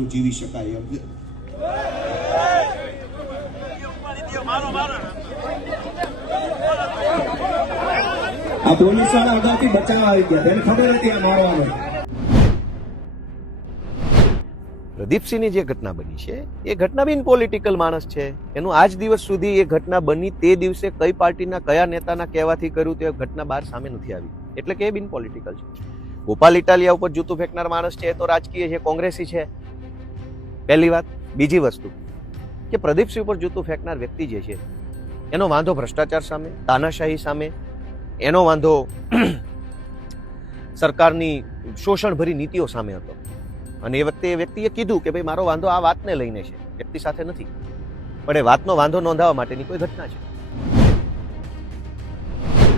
સારું જીવી શકાય એમ. આ પોલીસવાળા અગાઉથી બચાવ આવી ગયા. તેને ખબર હતી આ મારવાનો. પ્રદીપસિંહની જે ઘટના બની છે, એ ઘટના બિન પોલિટિકલ માણસ છે. એનું આજ દિવસ સુધી એ ઘટના બની, તે દિવસે કઈ પાર્ટીના, કયા નેતાના કહેવાથી કર્યું તે ઘટના બહાર સામે નથી આવી. એટલે કે એ બિન પોલિટિકલ છે. ગોપાલ ઇટાલિયા ઉપર જૂતું ફેંકનાર માણસ છે, એ તો રાજકીય છે, કોંગ્રેસી છે. પહેલી વાત, બીજી વસ્તુ, કે પ્રદીપસિંહ ઉપર જૂતું ફેંકનાર વ્યક્તિ જે છે, એનો વાંધો ભ્રષ્ટાચાર સામે, તાનાશાહી સામે, એનો વાંધો સરકારની શોષણભરી નીતિઓ સામે હતો. અને એ વખતે એ વ્યક્તિએ કીધું કે ભાઈ, મારો વાંધો આ વાતને લઈને છે, વ્યક્તિ સાથે નથી. પણ એ વાતનો વાંધો નોંધાવવા માટેની કોઈ ઘટના છે.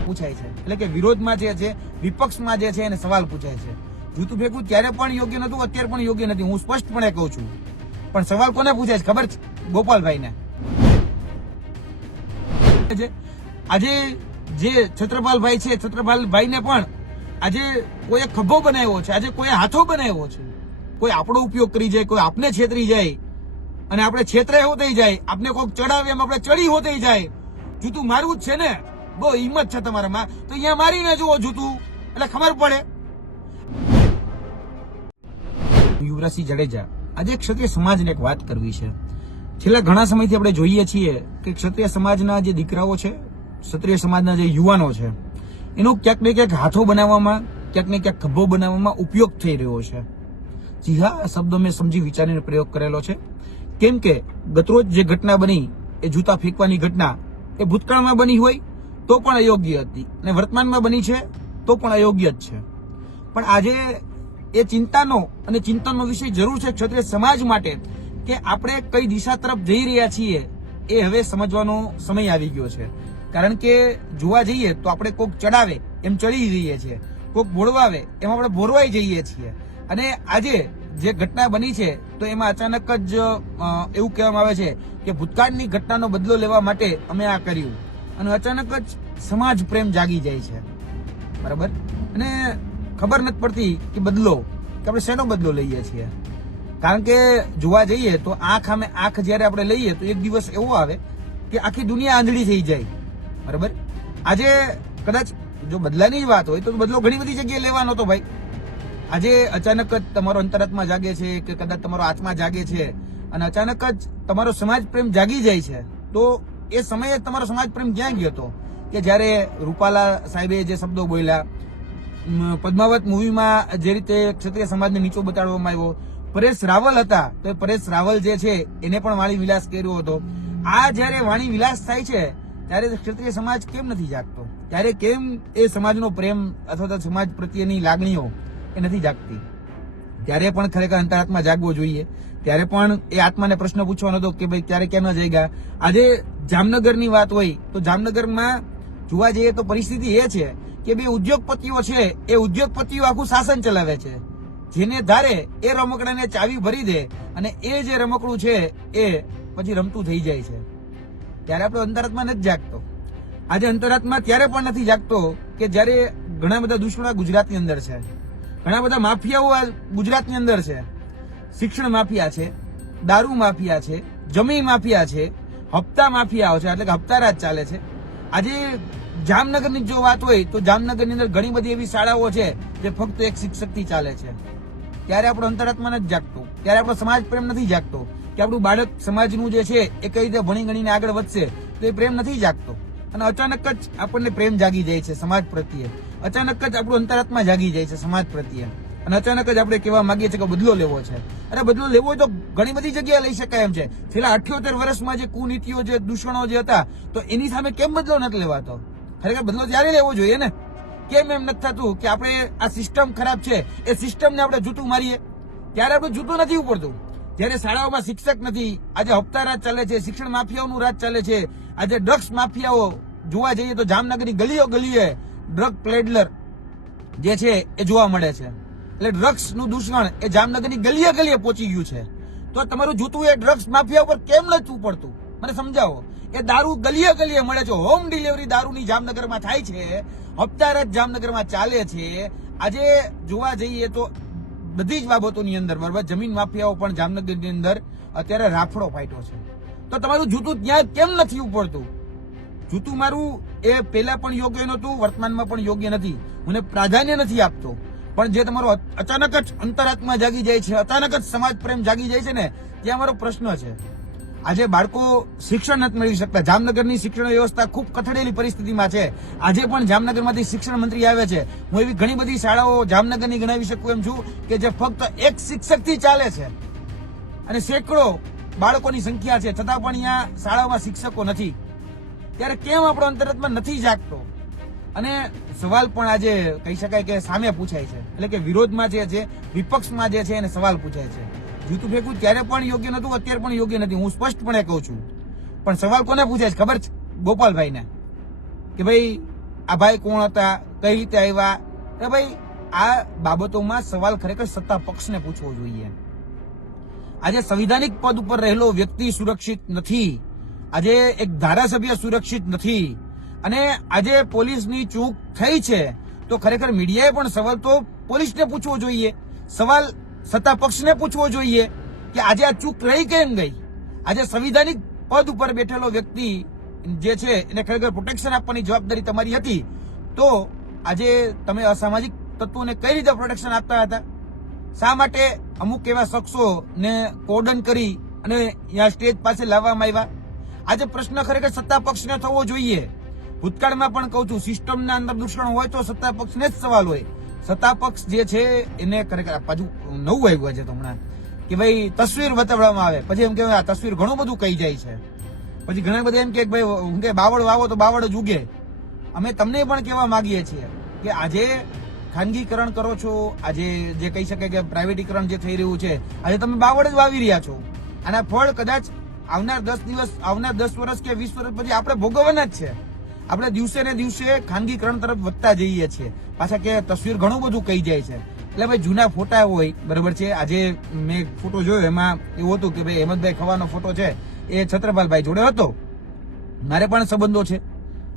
પૂછાય છે. એટલે કે વિરોધમાં જે છે, વિપક્ષમાં જે છે, એને સવાલ પૂછાય છે. જૂતું ફેંકવું ત્યારે પણ યોગ્ય નતું અત્યારે પણ યોગ્ય નથી. હું સ્પષ્ટપણે કહું છું પણ સવાલ કોને પૂછે છે? ખબર છે? ગોપાલભાઈને. આજે જે છત્રપાલભાઈ છે, છત્રપાલભાઈને પણ આજે કોઈએ ખભો બનાવ્યો છે, આજે કોઈએ હાથો બનાવ્યો છે. કોઈ આપણો ઉપયોગ કરી જાય, કોઈ આપને છેતરી જાય. અને આપણે છેતરે હો થઈ જાય, આપને કોઈક ચડાવે, એમ આપણે ચડી હો થઈ જાય. જૂતું મારવું જ છે ને? બહુ હિંમત છે તમારામાં. તો અહીંયા મારીને જુઓ જૂતું, એટલે ખબર પડે. યુવરાજસિંહ જાડેજા આજે ક્ષત્રિય સમાજને એક વાત કરવી છે. છેલ્લા ઘણા સમયથી આપણે જોઈએ છીએ કે ક્ષત્રિય સમાજના જે દીકરાઓ છે, ક્ષત્રિય સમાજના જે યુવાનો છે, એનો ક્યાંક ને ક્યાંક હાથો બનાવવામાં, ક્યાંક ને ક્યાંક ખભો બનાવવામાં ઉપયોગ થઈ રહ્યો છે. જી હા, આ શબ્દો મેં સમજી વિચારીને પ્રયોગ કરેલો છે. કેમ કે ગતરોજ જે ઘટના બની, એ જૂતા ફેંકવાની ઘટના, એ ભૂતકાળમાં બની હોય, તો પણ અયોગ્ય હતી. અને વર્તમાનમાં બની છે, તો પણ અયોગ્ય જ છે. પણ આજે એ ચિંતાનો અને ચિંતનનો વિષય જરૂર છે ક્ષત્રિય સમાજ માટે કે આપણે કઈ દિશા તરફ જઈ રહ્યા છીએ એ હવે સમજવાનો સમય આવી ગયો છે. કારણ કે જોવા જઈએ તો આપણે કોક ચડાવે એમ ચડી જઈએ છીએ. કોક બોળવાવે એમ આપણે બોરવાઈ જઈએ છીએ. અને આજે જે ઘટના બની છે તો એમાં અચાનક જ એવું કહેવામાં આવે છે કે ભૂતકાળની ઘટનાનો બદલો લેવા માટે અમે આ કર્યું. અને અચાનક જ સમાજ પ્રેમ જાગી જાય છે. બરાબર? અને ખબર નથી પડતી કે બદલો, કે આપણે શેનો બદલો લઈએ છીએ. કારણ કે જોવા જઈએ તો આંખ અમે આંખ જ્યારે આપણે લઈએ તો એક દિવસ એવો આવે કે આખી દુનિયા આંધળી થઈ જાય. બરાબર? આજે કદાચ જો બદલાની જ વાત હોય તો બદલો ઘણી બધી જગ્યાએ લેવાનો તો ભાઈ. આજે અચાનક જ તમારો અંતરાત્મા જાગે છે કે કદાચ તમારો આત્મા જાગે છે અને અચાનક જ તમારો સમાજ પ્રેમ જાગી જાય છે. તો એ સમયે તમારો સમાજ પ્રેમ ક્યાં ગયો હતો કે જ્યારે રૂપાલા સાહેબે જે શબ્દો બોલ્યા પદ્માવત મૂવીમાં જે રીતે ક્ષત્રિય સમાજને નીચો બતાડવામાં આવ્યો. પરેશ રાવલ હતા, તો પરેશ રાવલ જે છે, એને પણ વાણી વિલાસ કર્યો હતો. આ જ્યારે વાણી વિલાસ થાય છે, ત્યારે ક્ષત્રિય સમાજ કેમ નથી જાગતો? ત્યારે કેમ એ સમાજનો પ્રેમ અથવા તો સમાજ પ્રત્યેની લાગણીઓ એ નથી જાગતી? ત્યારે પણ ખરેખર અંતરાત્મા જાગવો જોઈએ. ત્યારે પણ એ આત્માને પ્રશ્ન પૂછવાનો હતો કે ભાઈ, ત્યારે કેમ ન જાગ્યા? આજે જામનગરની વાત હોય, તો જામનગરમાં જોવા જઈએ તો પરિસ્થિતિ એ છે કે બે ઉદ્યોગપતિઓ છે, એ ઉદ્યોગપતિઓ આખું શાસન ચલાવે છે. જેને ધારે એ રમકડાને ચાવી ભરી દે અને એ જે રમકડું છે, એ પછી રમતું થઈ જાય છે. ત્યારે આપણો અંતરાત્મા નથી જાગતો. આજે અંતરાત્મા ત્યારે પણ નથી જાગતો કે જ્યારે ઘણા બધા દુશ્મનો ગુજરાતની અંદર છે. ઘણા બધા માફિયાઓ આ ગુજરાતની અંદર છે. શિક્ષણ માફિયા છે, દારૂ માફિયા છે, જમીન માફિયા છે, હપ્તા માફિયાઓ છે, એટલે કે હપ્તા રાજ ચાલે છે. આજે જામનગરની જો વાત હોય તો જામનગરની અંદર ઘણી બધી એવી શાળાઓ છે જે ફક્ત એક શિક્ષકથી ચાલે છે. ત્યારે આપણો અંતરાત્મા નથી જાગતો. ત્યારે આપણો સમાજ પ્રેમ નથી જાગતો. કે આપણું બાળક સમાજનું જે છે એ કઈ રીતે ભણી ગણીને આગળ વધશે, તો એ પ્રેમ નથી જાગતો. અને અચાનક જ આપણને પ્રેમ જાગી જાય છે સમાજ પ્રત્યે. અચાનક જ આપણું અંતરાત્મા જાગી જાય છે સમાજ પ્રત્યે. અને અચાનક જ આપણે કહેવા માંગીએ છીએ કે બદલો લેવો છે. અરે બદલો લેવો હોય તો ઘણી બધી જગ્યાએ લઈ શકાય એમ છે. છેલ્લા અઠ્યોતેર વર્ષમાં જે કુનીતિઓ, જે દૂષણો જે હતા, તો એની સામે કેમ બદલો નથી લેવાતો? ખરેખર બદલો ત્યારે લેવો જોઈએ ને? કેમ એમ નથી થતું કે આપણે આ સિસ્ટમ ખરાબ છે? એ સિસ્ટમને આપણે જૂતું મારીએ? ત્યારે આપણે જૂતું નથી ઉપડતું. જ્યારે શાળાઓમાં શિક્ષક નથી, આજે હપ્તા રાજ ચાલે છે, શિક્ષણ માફિયાઓનું રાજ ચાલે છે, આજે ડ્રગ્સ માફિયાઓ જોવા જઈએ તો જામનગરની ગલીઓ ગલીએ ડ્રગ પ્લેડલર જે છે એ જોવા મળે છે. એટલે ડ્રગ્સનું દૂષણ એ જામનગરની ગલીએ ગલીએ પહોંચી ગયું છે. તો તમારું જૂતું એ ડ્રગ્સ માફિયા ઉપર કેમ નથી ઉપડતું? મને સમજાવો. એ દારૂ ગલીએ ગલીએ મળે છે. હોમ ડિલિવરી દારૂની જામનગરમાં થાય છે. હપ્તારત જામનગરમાં ચાલે છે. આજે જોવા જઈએ તો બધી જ બાબતોની અંદર, બરાબર, જમીન માફિયાઓ પણ જામનગરની અંદર અત્યારે રાફડો ફાટ્યો છે. તો તમારું જૂતું ત્યાં કેમ નથી ઉપડતું? જૂતું મારું એ પહેલા પણ યોગ્ય નહોતું, વર્તમાનમાં પણ યોગ્ય નથી. મને પ્રાધાન્ય નથી આપતો. પણ જે તમારો અચાનક જ અંતરાત્મા જાગી જાય છે, અચાનક જ સમાજ પ્રેમ જાગી જાય છે ને, ત્યાં મારો પ્રશ્ન છે. આજે બાળકો શિક્ષણ નથી મેળવી શકતા. જામનગરની શિક્ષણ વ્યવસ્થા ખૂબ કથળેલી પરિસ્થિતિમાં છે. આજે પણ જામનગરમાંથી શિક્ષણ મંત્રી આવે છે. હું એવી ઘણી બધી શાળાઓ જામનગરની ગણાવી શકું એમ છું કે જે ફક્ત એક શિક્ષકથી ચાલે છે. અને સેંકડો બાળકોની સંખ્યા છે. છતાં પણ અહીંયા શાળાઓમાં શિક્ષકો નથી. ત્યારે કેમ આપણો અંતરાત્મા નથી જાગતો? અને સવાલ પણ આજે કહી શકાય કે સામે પૂછાય છે. એટલે કે વિરોધમાં જે છે, વિપક્ષમાં જે છે, એને સવાલ પૂછાય છે. જૂતું ફેંકવું ત્યારે પણ યોગ્ય નતું અત્યારે પણ યોગ્ય નથી. હું સ્પષ્ટપણે કહું છું. પણ સવાલ કોને પૂછે છે? ખબર છે? ગોપાલભાઈને. કે ભાઈ, આ ભાઈ કોણ હતા? કઈ રીતે આવ્યા? અરે ભાઈ, આ બાબતોમાં સવાલ ખરેખર સત્તા પક્ષને પૂછવો જોઈએ. આજે સંવિધાનિક પદ ઉપર રહેલો વ્યક્તિ સુરક્ષિત નથી. આજે એક ધારાસભ્ય સુરક્ષિત નથી. અને આજે પોલીસની ચૂક થઈ છે. તો ખરેખર મીડિયાએ પણ સવાલ તો પોલીસને પૂછવો જોઈએ. સવાલ સત્તા પક્ષને પૂછવો જોઈએ કે આજે આ ચૂક રહી કેમ ગઈ? આજે સંવિધાનિક પદ ઉપર બેઠેલો વ્યક્તિ જે છે, એને ખરેખર પ્રોટેક્શન આપવાની જવાબદારી તમારી હતી. તો આજે તમે અસામાજિક તત્વોને કઈ રીતે પ્રોટેક્શન આપતા હતા? શા માટે અમુક એવા શખ્સોને કોર્ડન કરી અને અહીંયા સ્ટેજ પાસે લાવવામાં આવ્યા? આજે પ્રશ્ન ખરેખર સત્તા પક્ષને થવો જોઈએ. ભૂતકાળમાં પણ કહું છું સિસ્ટમના અંદર દૂષણ હોય તો સત્તા પક્ષને જ સવાલ હોય. સત્તા પક્ષ જે છે, એને ખરેખર પાછું નવું આવ્યું છે તો હમણાં, કે ભાઈ તસવીર બતાવવામાં આવે. પછી એમ કહેવાય, આ તસવીર ઘણું બધું કહી જાય છે. પછી ઘણા બધા એમ કે ભાઈ, હું કે બાવળ વાવો તો બાવળ જ ઉગે. અમે તમને પણ કહેવા માંગીએ છીએ કે આજે ખાનગીકરણ કરો છો, આજે જે કહી શકે કે પ્રાઇવેટીકરણ જે થઈ રહ્યું છે, આજે તમે બાવળ જ વાવી રહ્યા છો. આના ફળ કદાચ આવનાર દસ દિવસ, આવનાર દસ વર્ષ કે વીસ વર્ષ પછી આપણે ભોગવવાના જ છે. આપણે દિવસે ને દિવસે ખાનગીકરણ તરફ વધતા જઈએ છીએ. પાછા કે તસવીર ઘણું બધું કહી જાય છે. એટલે ભાઈ, જૂના ફોટા હોય, બરાબર છે, આજે મેં ફોટો જોયો, એમાં એવું હતું કે ભાઈ હેમંતભાઈ ખવાનો ફોટો છે, એ છત્રપાલભાઈ જોડે હતો. મારે પણ સંબંધો છે.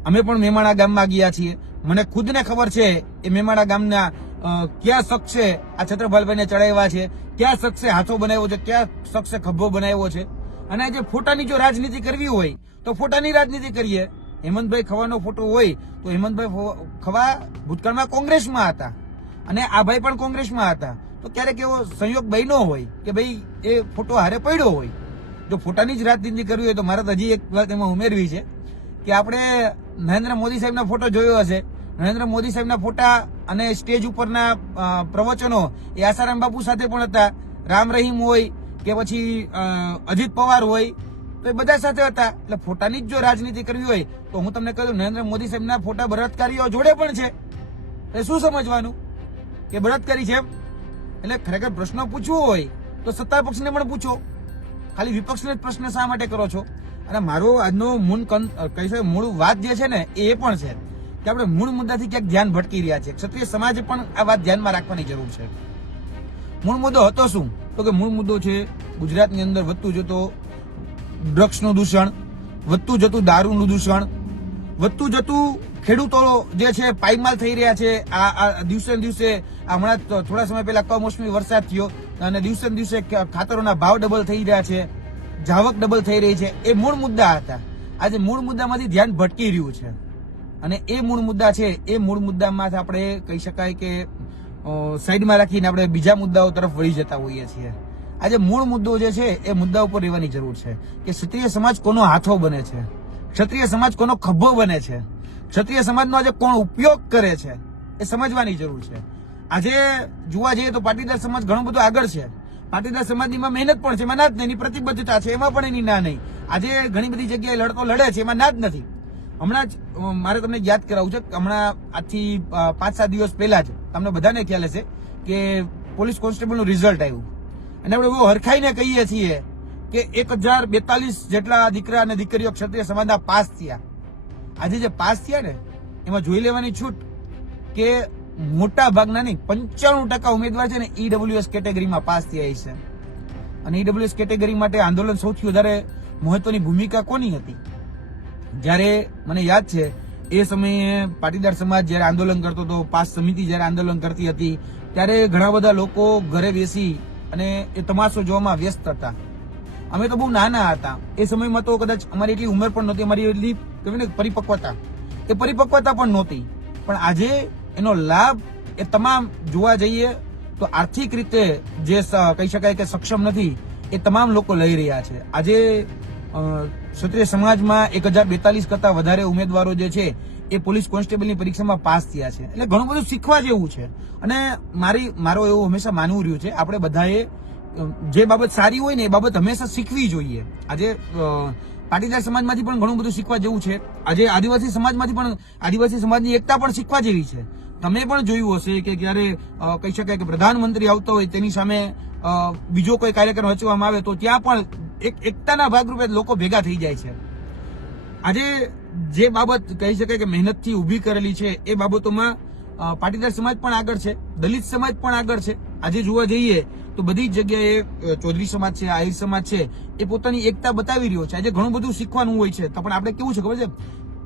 અમે પણ મેમાણા ગામમાં ગયા છીએ. મને ખુદને ખબર છે, એ મેમાણા ગામના ક્યાં શખ્સે આ છત્રપાલભાઈને ચડાવ્યા છે, કયા શખ્સે હાથો બનાવ્યો છે, કયા શખ્સે ખભો બનાવ્યો છે. અને જે ફોટાની જો રાજનીતિ કરવી હોય, તો ફોટાની રાજનીતિ કરીએ. હેમંતભાઈ ખવાનો ફોટો હોય તો હેમંતભાઈ ખવા ભૂતકાળમાં કોંગ્રેસમાં હતા. અને આ ભાઈ પણ કોંગ્રેસમાં હતા. તો ક્યારેક એવો સંયોગ બન્યો હોય કે ભાઈ એ ફોટો હારે પડ્યો હોય. જો ફોટાની જ રાજનીતિ કરવી હોય તો મારે હજી એક વાત એમાં ઉમેરવી છે કે આપણે નરેન્દ્ર મોદી સાહેબના ફોટો જોયો હશે. નરેન્દ્ર મોદી સાહેબના ફોટા અને સ્ટેજ ઉપરના પ્રવચનો એ આસારામ બાપુ સાથે પણ હતા. રામ રહીમ હોય કે પછી અજીત પવાર હોય તો એ બધા સાથે હતા. એટલે ફોટાની જ જો રાજનીતિ કરવી હોય, તો હું તમને કહ્યું નરેન્દ્ર મોદી સાહેબના ફોટા બળાત્કારીઓ જોડે પણ છે. એ શું સમજવાનું? કે બળાત્કારી છે એટલે ખરેખર પ્રશ્ન પૂછવો હોય, તો સત્તા પક્ષને પણ પૂછો. ખાલી વિપક્ષને જ પ્રશ્ન શા માટે કરો છો? અને મારો આજનો મૂળ કહી શકાય મૂળ વાત જે છે ને, એ પણ છે કે આપણે મૂળ મુદ્દાથી ક્યાંક ધ્યાન ભટકી રહ્યા છે ક્ષત્રિય સમાજે પણ આ વાત ધ્યાનમાં રાખવાની જરૂર છે. મૂળ મુદ્દો હતો શું? તો કે મૂળ મુદ્દો છે, ગુજરાતની અંદર વધતું જતો ડ્રગ્સનું દૂષણ, વધતું જતું દારૂનું દૂષણ, વધતું જતું ખેડૂતો જે છે પાયમાલ થઈ રહ્યા છે. આ દિવસે દિવસે હમણાં થોડા સમય પહેલા કમોસમી વરસાદ થયો અને દિવસે દિવસે ખાતરોના ભાવ ડબલ થઈ રહ્યા છે. જાવક ડબલ થઈ રહી છે. એ મૂળ મુદ્દા હતા. આજે મૂળ મુદ્દામાંથી ધ્યાન ભટકી રહ્યું છે. અને એ મૂળ મુદ્દા છે, એ મૂળ મુદ્દામાં આપણે કહી શકાય કે સાઈડમાં રાખીને આપણે બીજા મુદ્દાઓ તરફ વળી જતા હોઈએ છીએ. આજે મૂળ મુદ્દો જે છે, એ મુદ્દા ઉપર રહેવાની જરૂર છે કે ક્ષત્રિય સમાજ કોનો હાથો બને છે? ક્ષત્રિય સમાજ કોનો ખભો બને છે? ક્ષત્રિય સમાજનો આજે કોણ ઉપયોગ કરે છે? એ સમજવાની જરૂર છે. આજે જોવા જઈએ તો પાટીદાર સમાજ ઘણો બધો આગળ છે. પાટીદાર સમાજની મહેનત પણ છે, એમાં ના જ નહીં, એની પ્રતિબદ્ધતા છે, એમાં પણ એની ના નહીં. આજે ઘણી બધી જગ્યાએ લડતો લડે છે, એમાં ના જ નથી. હમણાં જ મારે તમને યાદ કરાવવું છે હમણાં આજથી પાંચ સાત દિવસ પહેલા જ તમને બધાને ખ્યાલ હશે કે પોલીસ કોન્સ્ટેબલનું રિઝલ્ટ આવ્યું. અને આપણે બહુ હરખાઈને કહીએ છીએ કે એક હજાર બેતાલીસ જેટલા દીકરા અને દીકરીઓ ક્ષત્રિય સમાજના પાસ થયા. આજે જે પાસ થયા ને, એમાં જોઈ લેવાની છૂટ કે મોટા ભાગના નહીં, પંચાણું ટકા ઉમેદવાર છે ને ઈડબ્લ્યુએસ કેટેગરીમાં પાસ થયા છે. અને ઈડબ્લ્યુએસ કેટેગરી માટે આંદોલન સૌથી વધારે મહત્વની ભૂમિકા કોની હતી? જ્યારે મને યાદ છે, એ સમયે પાટીદાર સમાજ જ્યારે આંદોલન કરતો હતો, પાસ સમિતિ જ્યારે આંદોલન કરતી હતી, ત્યારે ઘણા બધા લોકો ઘરે બેસી અને એ તમાશો જોવામાં વ્યસ્ત હતા. અમે તો બહુ નાના હતા. એ સમયમાં તો કદાચ અમારી એટલી ઉંમર પણ નહોતી, અમારી એટલી કહેવાય પરિપક્વતા. એ પરિપક્વતા પણ નહોતી. પણ આજે એનો લાભ એ તમામ જોવા જઈએ તો આર્થિક રીતે જે કહી શકાય કે સક્ષમ નથી, એ તમામ લોકો લઈ રહ્યા છે. આજે ક્ષત્રિય સમાજમાં એક હજાર બેતાલીસ કરતા વધારે ઉમેદવારો જે છે એ પોલીસ કોન્સ્ટેબલની પરીક્ષામાં પાસ થયા છે. એટલે ઘણું બધું શીખવા જેવું છે. અને મારી, મારો એવું હંમેશા માનવું રહ્યું છે, આપણે બધાએ જે બાબત સારી હોય ને એ બાબત હંમેશા શીખવી જોઈએ. આજે પાટીદાર સમાજમાંથી પણ ઘણું બધું શીખવા જેવું છે. આજે આદિવાસી સમાજમાંથી પણ, આદિવાસી સમાજની એકતા પણ શીખવા જેવી છે. તમે પણ જોયું હશે કે ક્યારે કહી શકાય કે પ્રધાનમંત્રી આવતો હોય, તેની સામે બીજો કોઈ કાર્યક્રમ રચવામાં આવે તો ત્યાં પણ એક, એકતાના ભાગરૂપે લોકો ભેગા થઈ જાય છે. આજે જે બાબત કહી શકાય કે મહેનતથી ઊભી કરેલી છે, એ બાબતોમાં પાટીદાર સમાજ પણ આગળ છે, દલિત સમાજ પણ આગળ છે. આજે જોવા જઈએ તો બધી જગ્યાએ ચૌધરી સમાજ છે, આહિર સમાજ છે, એ પોતાની એકતા બતાવી રહ્યો છે. આજે ઘણું બધું શીખવાનું હોય છે. તો પણ આપણે કેવું છે ખબર છે?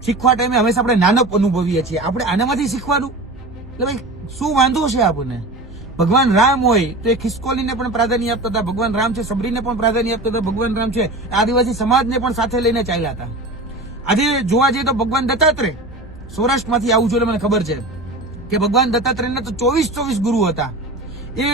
શીખવા ટાઈમે હંમેશા આપણે નાનપ અનુભવીએ છીએ. આપણે આનામાંથી શીખવાનું? એટલે ભાઈ, શું વાંધો છે આપણને? ભગવાન રામ હોય તો એ ખિસકોલીને પણ પ્રાધાન્ય આપતા હતા. ભગવાન રામ છે, સબરીને પણ પ્રાધાન્ય આપતા હતા. ભગવાન રામ છે, આદિવાસી સમાજને પણ સાથે લઈને ચાલ્યા હતા. આજે જોવા જઈએ તો ભગવાન દત્તાત્રેય સૌરાષ્ટ્રમાંથી આવું છું મને ખબર છે કે ભગવાન દત્તાત્રેયના તો ચોવીસ ચોવીસ ગુરુ હતા. એ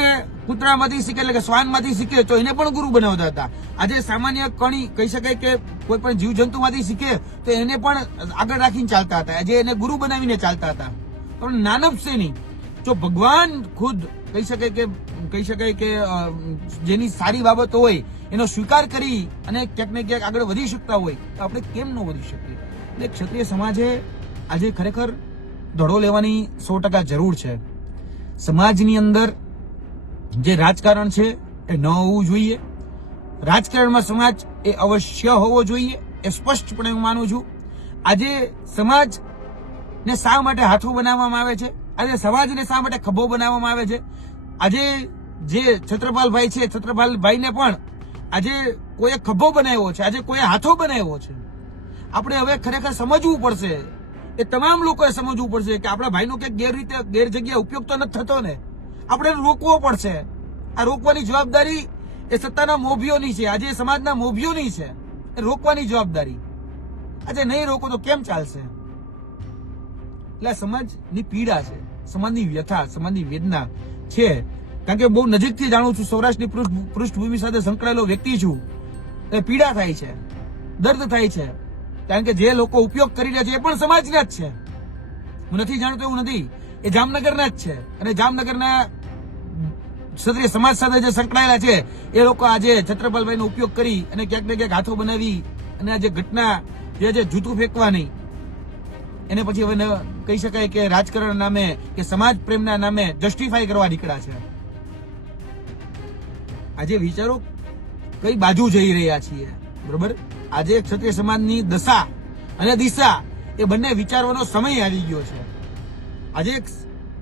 કૂતરામાંથી શીખે એટલે કે શ્વાનમાંથી શીખે તો એને પણ ગુરુ બનાવતા હતા. આજે સામાન્ય કણી કહી શકાય કે કોઈ પણ જીવજંતુમાંથી શીખે તો એને પણ આગળ રાખીને ચાલતા હતા. આજે એને ગુરુ બનાવીને ચાલતા હતા. પણ નાનપ છે નહીં જો ભગવાન ખુદ કહી શકાય કે, કહી શકાય કે જેની સારી બાબતો હોય, એનો સ્વીકાર કરી અને ક્યાંક ને ક્યાંક આગળ વધી શકતા હોય, તો આપણે કેમ ન વધી શકીએ? એટલે ક્ષત્રિય સમાજે આજે ખરેખર ધડો લેવાની સો ટકા જરૂર છે. સમાજની અંદર જે રાજકારણ છે, એ ન હોવું જોઈએ. રાજકારણમાં સમાજ એ અવશ્ય હોવો જોઈએ, એ સ્પષ્ટપણે હું માનું છું. આજે સમાજ ને શા માટે હાથો બનાવવામાં આવે છે? આજે સમાજને શા માટે ખભો બનાવવામાં આવે છે? આજે જે છત્રપાલભાઈ છે, છત્રપાલભાઈને પણ આજે કોઈએ ખભો બનાવ્યો છે, આજે કોઈએ હાથો બનાવ્યો છે. આપણે હવે ખરેખર સમજવું પડશે. એ તમામ લોકોએ સમજવું પડશે કે આપણા ભાઈનો કે ગેર રીતે ગેર જગ્યાએ ઉપયોગ તો નથી થતો ને. આપણે રોકવો પડશે. આ રોકવાની જવાબદારી એ સત્તાના મોભીઓની છે. આજે સમાજના મોભીઓની છે. એ રોકવાની જવાબદારી. આજે નહીં રોકો તો કેમ ચાલશે? એટલે સમાજની પીડા છે. સમાજની વ્યથા, સમાજની વેદના. છે. કારણ કે બહુ નજીકથી જાણું છું, સૌરાષ્ટ્રની પૃષ્ઠભૂમિ સાથે સંકળાયેલો વ્યક્તિ છું. એ પીડા થાય છે, દર્દ થાય છે. કારણ કે જે લોકો ઉપયોગ કરી રહ્યા છે એ પણ સમાજના જ છે. હું નથી જાણતો એવું નથી. એ જામનગરના જ છે. અને જામનગરના ક્ષત્રિય સમાજ સાથે જે સંકળાયેલા છે, એ લોકો આજે છત્રપાલભાઈનો ઉપયોગ કરી અને ક્યાંક ને ક્યાંક હાથો બનાવી અને આ જે ઘટના જે જૂતું ફેંકવાની એને પછી હવે કહી શકાય કે રાજકારણ નામે કે સમાજ પ્રેમના નામે જસ્ટિફાઈ કરવા નીકળ્યા છે. આજે વિચારો કઈ બાજુ જઈ રહ્યા છીએ, બરોબર? આજે ક્ષત્રિય સમાજની દશા અને દિશા એ બંને વિચારવાનો સમય આવી ગયો છે. આજે એક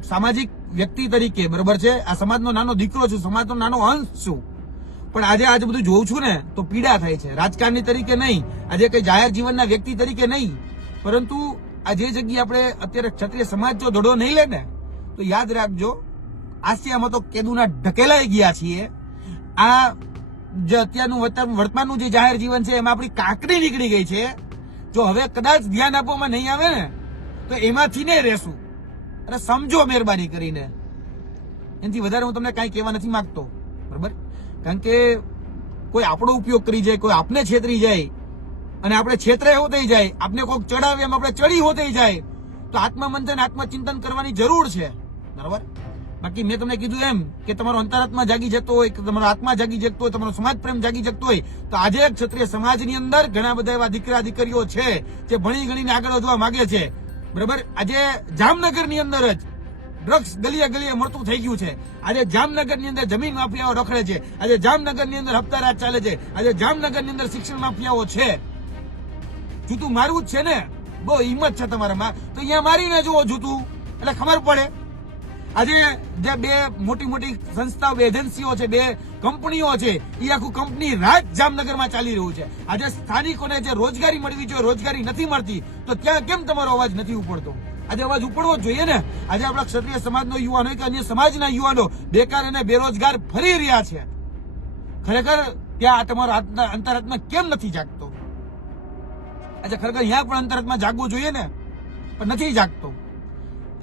સામાજિક વ્યક્તિ તરીકે, બરોબર છે? આ સમાજનો નાનો દીકરો છું, સમાજનો નાનો અંશ છું. પણ આજે આજે બધું જોઉં છું ને, તો પીડા થાય છે. રાજકારણી તરીકે નહીં, આજે કઈ જાહેર જીવનના વ્યક્તિ તરીકે નહીં. પરંતુ આ જે જગ્યાએ આપણે અત્યારે ક્ષત્રિય સમાજ જો દડો નહીં લે ને, તો યાદ રાખજો, આસિયામાં તો કેદુના ઢકેલાઈ ગયા છીએ. આ જે અત્યારનું વર્તમાન- વર્તમાનનું જે જાહેર જીવન છે, એમાં આપણી કાંકરી નીકળી ગઈ છે. જો હવે કદાચ ધ્યાન આપવામાં નહીં આવે ને, તો એમાંથી ને રહેશું. અને સમજો મહેરબાની કરીને. એનાથી વધારે હું તમને કાંઈ કહેવા નથી માંગતો. બરાબર? કારણ કે કોઈ આપણો ઉપયોગ કરી જાય, કોઈ આપને છેતરી જાય અને આપણે છેતરે હો થઈ જાય, આપને કોઈક ચડાવે એમ આપણે ચડી હો થઈ જાય, તો આત્મમંથન, આત્મચિંતન કરવાની જરૂર છે. બરાબર? બાકી મેં તમને કીધું એમ કે તમારો અંતરાત્મા જાગી જતો હોય, કે તમારો આત્મા જાગી જતો હોય, તમારો સમાજ પ્રેમ જાગી જતો હોય, તો આજે ક્ષત્રિય સમાજની અંદર ઘણા બધા એવા દીકરા, દીકરીઓ છે, જે ભણી ગણીને આગળ વધવા માંગે છે. બરાબર? આજે જામનગરની અંદર જ ડ્રગ્સ ગલીએ ગલીએ મળતું થઈ ગયું છે. આજે જામનગરની અંદર જમીન માફિયાઓ રખડે છે. આજે જામનગરની અંદર હપ્તા રાજ ચાલે છે. આજે જામનગરની અંદર શિક્ષણ માફિયાઓ છે. જૂતું મારવું જ છે ને. બહુ હિંમત છે તમારામાં. તો અહીંયા મારીને જુઓ જૂતું. એટલે ખબર પડે. આજે જે બે મોટી મોટી સંસ્થાઓ, બે એજન્સીઓ છે, બે કંપનીઓ છે એ આખું કંપની રાજ જામનગરમાં ચાલી રહ્યું છે. આજે સ્થાનિકોને જે રોજગારી મળવી જોઈએ, રોજગારી નથી મળતી, તો ત્યાં કેમ તમારો અવાજ નથી ઉપડતો? આજે અવાજ ઉપડવો જોઈએ ને. આજે આપણા ક્ષત્રિય સમાજનો યુવાનો કે અન્ય સમાજના યુવાનો બેકાર અને બેરોજગાર ફરી રહ્યા છે. ખરેખર ત્યાં તમારો અંતરાત્મા કેમ નથી જાગતો? આજે ખરેખર અહીંયા પણ અંતરાત્મા જાગવું જોઈએ ને? પણ નથી જાગતો.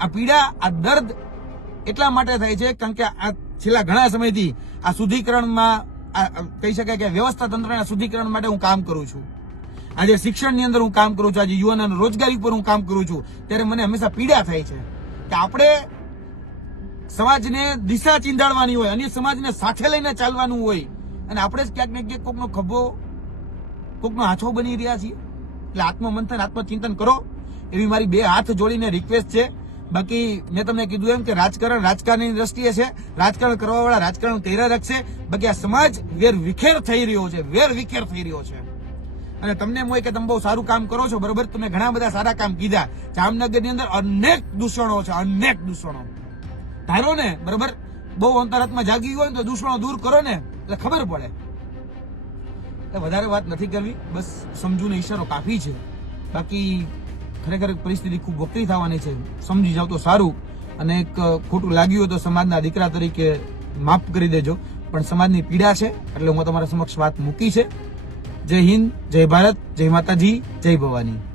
આ પીડા, આ દર્દ એટલા માટે થાય છે, કારણ કે આ છેલ્લા ઘણા સમયથી આ શુદ્ધિકરણમાં કહી શકાય કે વ્યવસ્થા તંત્રના શુદ્ધિકરણ માટે હું કામ કરું છું. આજે શિક્ષણની અંદર હું કામ કરું છું, આજે યુવાનોને રોજગારી પર હું કામ કરું છું, ત્યારે મને હંમેશા પીડા થાય છે. કે આપણે સમાજને દિશા ચીંધાડવાની હોય, અન્ય સમાજને સાથે લઈને ચાલવાનું હોય, અને આપણે જ ક્યાંક ને ક્યાંક કોકનો ખભો, કોકનો હાથો બની રહ્યા છીએ. એટલે આત્મમંથન, આત્મચિંતન કરો. એવી મારી બે હાથ જોડીને રિક્વેસ્ટ છે. બાકી મેં તમને કીધું એમ કે રાજકારણ રાજકારણની દ્રષ્ટિએ છે. રાજકારણ કરવા વાળા રાજકારણ કર્યા રાખશે. બાકી આ સમાજ વેર વિખેર થઈ રહ્યો છે. વેર વિખેર થઈ રહ્યો છે. અને તમને હોય કે તમે બહુ સારું કામ કરો છો, બરોબર? તમે ઘણા બધા સારા કામ કીધા. જામનગરની અંદર અનેક દૂષણો છે, અનેક દૂષણો. ધારો ને, બરોબર? બહુ અંતરાત્મા જાગી હોય ને તો દૂષણો દૂર કરો ને, એટલે ખબર પડે. એટલે વધારે વાત નથી કરવી, બસ સમજૂને ઈશારો કાફી છે. બાકી ખરેખર પરિસ્થિતિ ખૂબ વકરી થવાની છે. સમજી જાવ તો સારું. અને એક ખોટું લાગ્યું હોય તો સમાજના દીકરા તરીકે માફ કરી દેજો. પણ સમાજની પીડા છે, એટલે હું તમારા સમક્ષ વાત મૂકી છે. જય હિન્દ, જય ભારત, જય માતાજી, જય ભવાની.